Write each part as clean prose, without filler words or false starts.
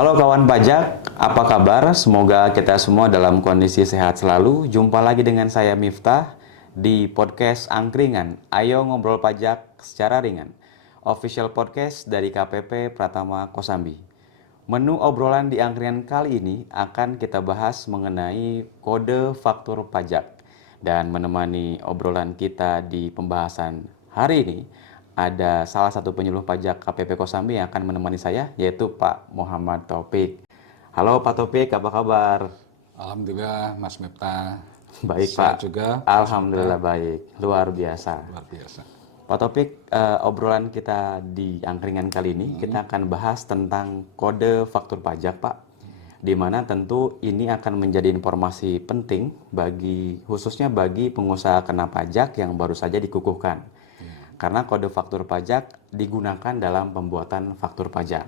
Halo kawan pajak, apa kabar? Semoga kita semua dalam kondisi sehat selalu. Jumpa lagi dengan saya Miftah di podcast Angkringan. Ayo ngobrol pajak secara ringan. Official podcast dari KPP Pratama Kosambi. Menu obrolan di Angkringan kali ini akan kita bahas mengenai kode faktur pajak. Dan menemani obrolan kita di pembahasan hari ini, ada salah satu penyuluh pajak KPP Kosambi yang akan menemani saya, yaitu Pak Muhammad Taufik. Halo Pak Taufik, apa kabar? Alhamdulillah Mas Miftah. Baik Sehat Pak, juga Mas Miftah. Alhamdulillah baik, luar biasa. Luar biasa. Pak Taufik, obrolan kita di angkringan kali ini, kita akan bahas tentang kode faktur pajak Pak. Di mana tentu ini akan menjadi informasi penting khususnya bagi pengusaha kena pajak yang baru saja dikukuhkan. Karena kode faktur pajak digunakan dalam pembuatan faktur pajak.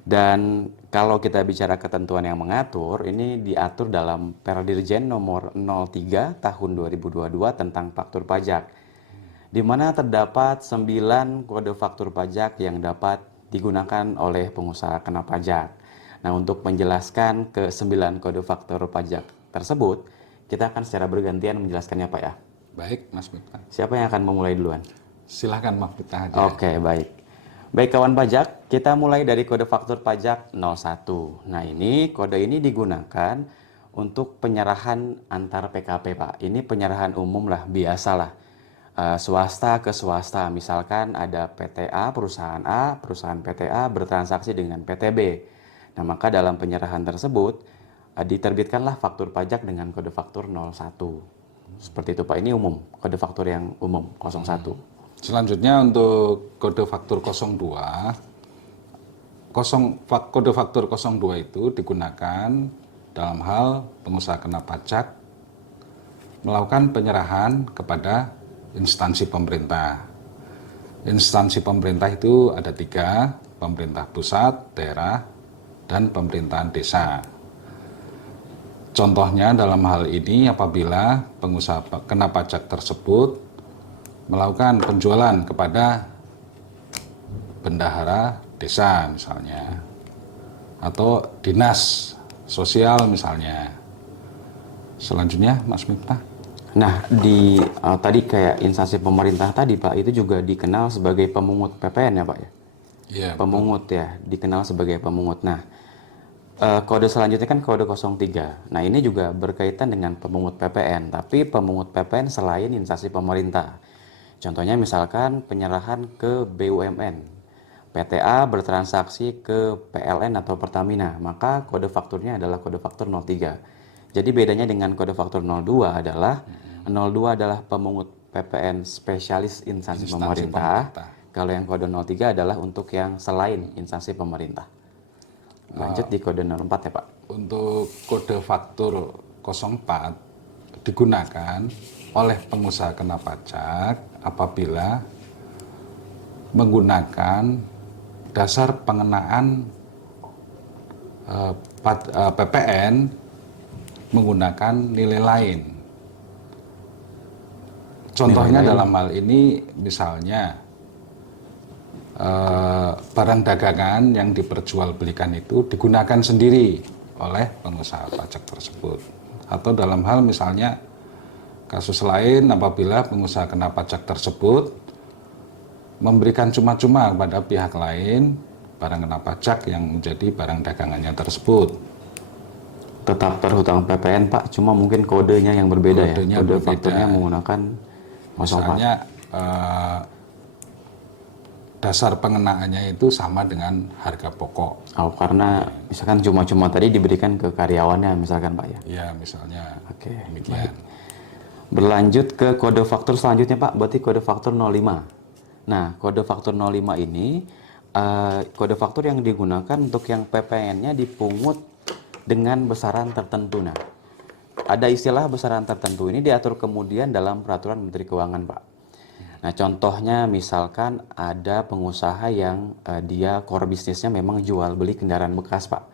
Dan kalau kita bicara ketentuan yang mengatur, ini diatur dalam Perdirjen nomor 03 tahun 2022 tentang faktur pajak, di mana terdapat 9 kode faktur pajak yang dapat digunakan oleh pengusaha kena pajak. Nah, untuk menjelaskan ke 9 kode faktur pajak tersebut, kita akan secara bergantian menjelaskannya Pak ya. Baik Mas Miftah. Siapa yang akan memulai duluan? Silahkan Mas Miftah aja. Oke, baik. Baik kawan pajak, kita mulai dari kode faktur pajak 01. Nah, kode ini digunakan untuk penyerahan antar PKP Pak. Ini penyerahan umum lah, biasalah. Swasta ke swasta, misalkan ada PTA, perusahaan PTA bertransaksi dengan PTB. Nah, maka dalam penyerahan tersebut diterbitkanlah faktur pajak dengan kode faktur 01. Seperti itu Pak, ini umum, kode faktur yang umum 01. Selanjutnya untuk kode faktur 02. Kode faktur 02 itu digunakan dalam hal pengusaha kena pajak melakukan penyerahan kepada instansi pemerintah. Instansi pemerintah itu ada 3, pemerintah pusat, daerah, dan pemerintahan desa. Contohnya dalam hal ini apabila pengusaha kena pajak tersebut melakukan penjualan kepada bendahara desa misalnya, atau dinas sosial misalnya. Selanjutnya Mas Miftah. Nah, tadi kayak instansi pemerintah tadi Pak, itu juga dikenal sebagai pemungut PPN ya Pak ya? Iya, Pemungut ya, dikenal sebagai pemungut. Nah, kode selanjutnya kan kode 03. Nah, ini juga berkaitan dengan pemungut PPN, tapi pemungut PPN selain instansi pemerintah. Contohnya misalkan penyerahan ke BUMN. PTA bertransaksi ke PLN atau Pertamina, maka kode fakturnya adalah kode faktur 03. Jadi bedanya dengan kode faktur 02 adalah pemungut PPN spesialis instansi pemerintah. Kalau yang kode 03 adalah untuk yang selain instansi pemerintah. Lanjut di kode 04 ya Pak. Untuk kode faktur 04 digunakan oleh pengusaha kena pajak apabila menggunakan dasar pengenaan PPN menggunakan nilai lain. Contohnya dalam hal ini misalnya barang dagangan yang diperjualbelikan itu digunakan sendiri oleh pengusaha pajak tersebut. Atau dalam hal misalnya kasus lain apabila pengusaha kena pajak tersebut memberikan cuma-cuma kepada pihak lain barang kena pajak yang menjadi barang dagangannya tersebut. Tetap terhutang PPN Pak, cuma mungkin kodenya yang berbeda ya. Kode fakturnya menggunakan 04. Misalnya dasar pengenaannya itu sama dengan harga pokok. Oh, karena misalkan cuma-cuma tadi diberikan ke karyawannya misalkan Pak ya? Iya, misalnya. Oke, demikian. baik. Berlanjut ke kode faktur selanjutnya Pak, berarti kode faktur 05. Nah, kode faktur 05 ini kode faktur yang digunakan untuk yang PPN-nya dipungut dengan besaran tertentu. Nah, ada istilah besaran tertentu ini diatur kemudian dalam peraturan Menteri Keuangan Pak. Nah, contohnya misalkan ada pengusaha yang dia core bisnisnya memang jual beli kendaraan bekas Pak.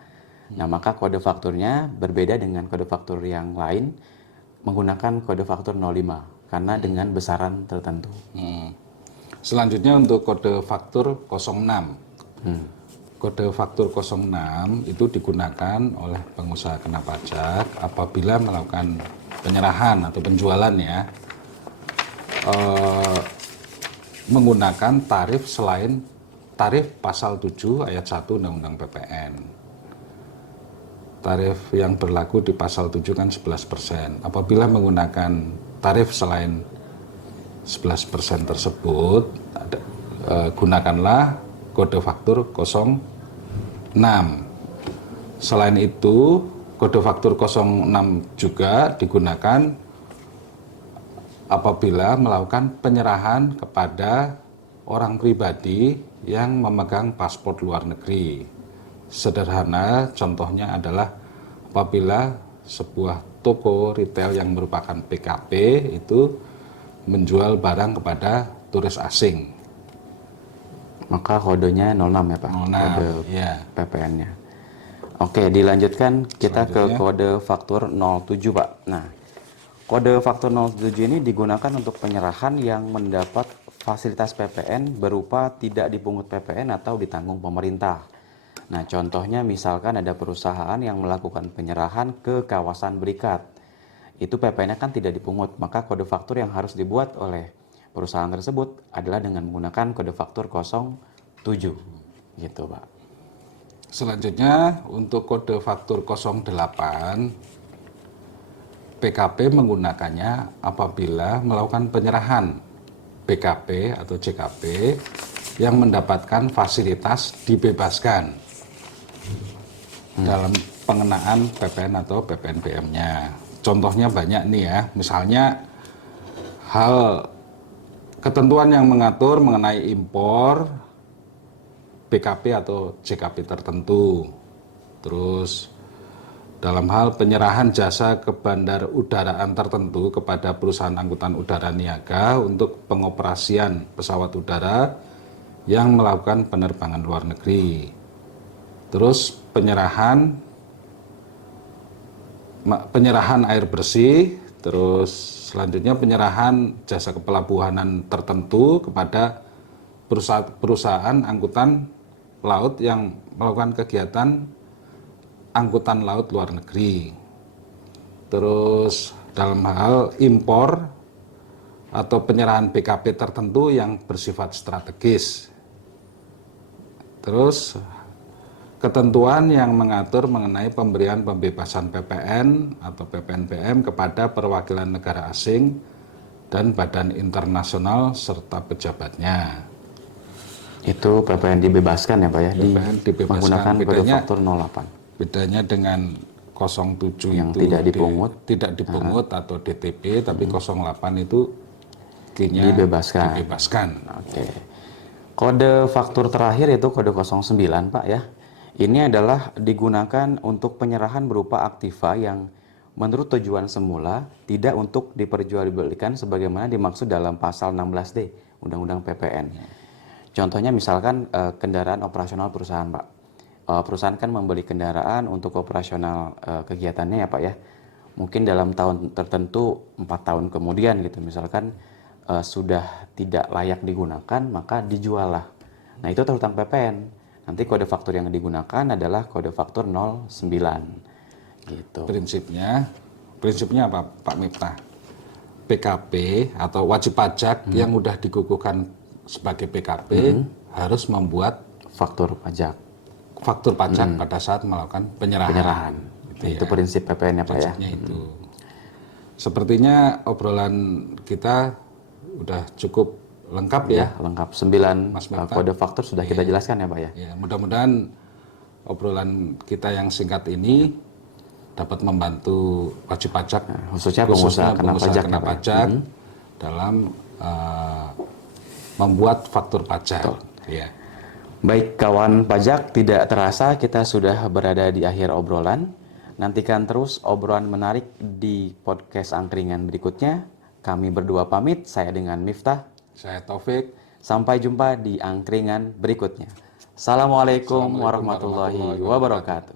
Nah, maka kode fakturnya berbeda dengan kode faktur yang lain menggunakan kode faktur 05 karena dengan besaran tertentu. Selanjutnya untuk kode faktur 06. kode faktur 06 itu digunakan oleh pengusaha kena pajak apabila melakukan penyerahan atau penjualan ya, menggunakan tarif selain tarif pasal 7 ayat 1 Undang-Undang PPN. Tarif yang berlaku di pasal 7 kan 11%. Apabila menggunakan tarif selain 11% tersebut, gunakanlah kode faktur 06. Selain itu, kode faktur 06 juga digunakan apabila melakukan penyerahan kepada orang pribadi yang memegang paspor luar negeri. Sederhana, contohnya adalah apabila sebuah toko retail yang merupakan PKP itu menjual barang kepada turis asing. Maka kodenya 06 ya Pak? 06, kode ya. PPN-nya. Oke, dilanjutkan kita ke Selanjutnya. kode faktur 07 Pak. Nah, kode faktur 07 ini digunakan untuk penyerahan yang mendapat fasilitas PPN berupa tidak dipungut PPN atau ditanggung pemerintah. Nah, contohnya misalkan ada perusahaan yang melakukan penyerahan ke kawasan berikat. Itu PPN-nya kan tidak dipungut, maka kode faktur yang harus dibuat oleh perusahaan tersebut adalah dengan menggunakan kode faktur 07. Gitu, Pak. Selanjutnya untuk kode faktur 08, PKP menggunakannya apabila melakukan penyerahan BKP atau JKP yang mendapatkan fasilitas dibebaskan dalam pengenaan PPN atau PPNBM-nya. Contohnya banyak nih ya, misalnya hal ketentuan yang mengatur mengenai impor BKP atau JKP tertentu. Terus dalam hal penyerahan jasa ke bandar udaraan tertentu kepada perusahaan angkutan udara niaga untuk pengoperasian pesawat udara yang melakukan penerbangan luar negeri. Terus penyerahan air bersih, terus selanjutnya penyerahan jasa kepelabuhanan tertentu kepada perusahaan angkutan laut yang melakukan kegiatan angkutan laut luar negeri. Terus dalam hal impor atau penyerahan BKP tertentu yang bersifat strategis. Terus ketentuan yang mengatur mengenai pemberian pembebasan PPN atau PPNBM kepada perwakilan negara asing dan badan internasional serta pejabatnya. Itu PPN dibebaskan ya Pak ya? PPN dibebaskan. Menggunakan kode faktur 08. Bedanya dengan 07 yang itu tidak dipungut, tidak dipungut atau DTP, tapi 08 itu K-nya dibebaskan. Oke. Kode faktur terakhir itu kode 09 Pak ya. Ini adalah digunakan untuk penyerahan berupa aktiva yang menurut tujuan semula tidak untuk diperjualbelikan sebagaimana dimaksud dalam pasal 16D Undang-Undang PPN. Contohnya misalkan kendaraan operasional perusahaan Pak. Perusahaan kan membeli kendaraan untuk operasional kegiatannya ya Pak ya. Mungkin dalam tahun tertentu 4 tahun kemudian gitu misalkan sudah tidak layak digunakan maka dijual lah. Nah itu terhutang PPN. Nanti kode faktur yang digunakan adalah kode faktur 09 gitu. Prinsipnya apa Pak Miftah? PKP atau wajib pajak yang udah dikukuhkan sebagai PKP harus membuat faktur pajak pada saat melakukan penyerahan. Itu prinsip PPN ya Pak ya. Itu. Sepertinya obrolan kita udah cukup lengkap ya. Lengkap 9 kode faktur sudah kita jelaskan ya Pak ya. Ya, mudah-mudahan obrolan kita yang singkat ini dapat membantu wajib pajak, khususnya pengusaha kena pajak dalam membuat faktur pajak. Ya. Baik kawan pajak, tidak terasa kita sudah berada di akhir obrolan. Nantikan terus obrolan menarik di podcast angkringan berikutnya. Kami berdua pamit, saya dengan Miftah. Saya Taufik. Sampai jumpa di angkringan berikutnya. Assalamualaikum warahmatullahi wabarakatuh.